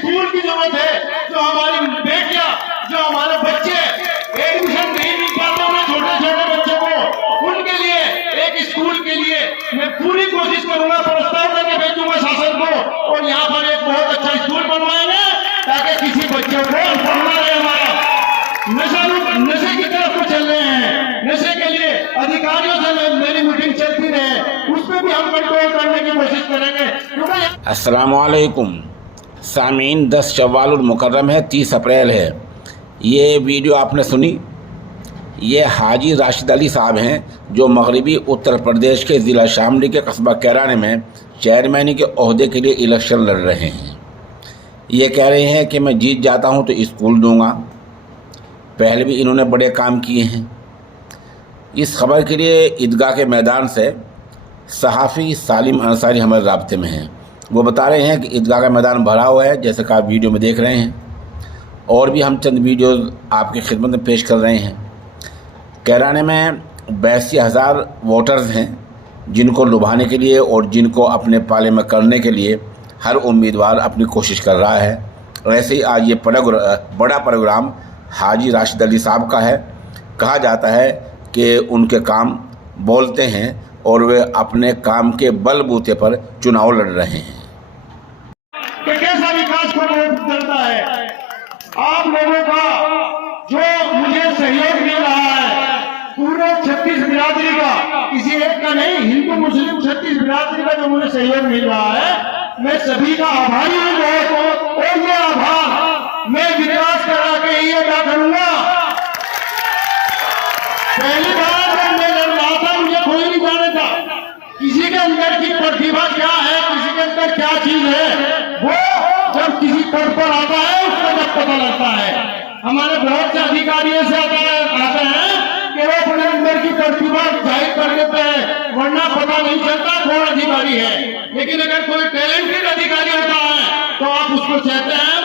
School की जरूरत है। जो हमारी बेटियां, जो हमारे बच्चे एडमिशन नहीं मिल पाते उन्हें, छोटे छोटे बच्चों को, उनके लिए एक स्कूल के लिए मैं पूरी कोशिश करूंगा, प्रस्ताव करके भेजूंगा शासन को, और यहाँ पर एक बहुत अच्छा स्कूल बनवाएंगे ताकि किसी बच्चे को पढ़ना रहे। हमारा नशे की तरफ को चल रहे हैं, नशे के लिए अधिकारियों से मेरी मीटिंग चलती रहे, उस पर भी हम कंट्रोल करने की कोशिश करेंगे। अस्सलाम वालेकुम सामीन, 10 शव्वालुल मुकर्रम है, 30 अप्रैल है। ये वीडियो आपने सुनी, ये हाजी राशिद अली साहब हैं जो मगरबी उत्तर प्रदेश के ज़िला शामली के कस्बा कैराने में चेयरमैनी के ओहदे के लिए इलेक्शन लड़ रहे हैं। ये कह रहे हैं कि मैं जीत जाता हूं तो स्कूल दूंगा। पहले भी इन्होंने बड़े काम किए हैं। इस खबर के लिए ईदगाह के मैदान से सहाफ़ी सालिम अंसारी हमारे राब्ते में हैं। वो बता रहे हैं कि ईदगाह का मैदान भरा हुआ है, जैसे कि आप वीडियो में देख रहे हैं, और भी हम चंद वीडियोज़ आपकी खिदमत में पेश कर रहे हैं। कैराने में 82,000 वोटर्स हैं जिनको लुभाने के लिए और जिनको अपने पाले में करने के लिए हर उम्मीदवार अपनी कोशिश कर रहा है। और ऐसे ही आज ये बड़ा प्रोग्राम हाजी राशिद अली साहब का है। कहा जाता है कि उनके काम बोलते हैं और वे अपने काम के बलबूते पर चुनाव लड़ रहे हैं। कि कैसा विकास को करता है आप लोगों का, जो मुझे सहयोग मिल रहा है पूरे 36 बिरादरी का, किसी एक का नहीं, हिंदू मुस्लिम 36 बिरादरी का जो मुझे सहयोग मिल रहा है, मैं सभी का आभारी हूँ बहुत। और ये आभार मैं विकास करा के ही अदा करूंगा। पहली बार जब मैं लड़ रहा था मुझे कोई नहीं जानता किसी के अंदर की प्रतिभा क्या है, किसी के अंदर क्या चीज है, वो जब किसी पद पर आता है उसको जब पता लगता है। हमारे बहुत से अधिकारियों से आते हैं कि वो अपने अंदर की प्रतिभा जाहिर कर देते हैं, वरना पता नहीं चलता कौन अधिकारी है। लेकिन अगर कोई टैलेंटेड अधिकारी होता है तो आप उसको चाहते हैं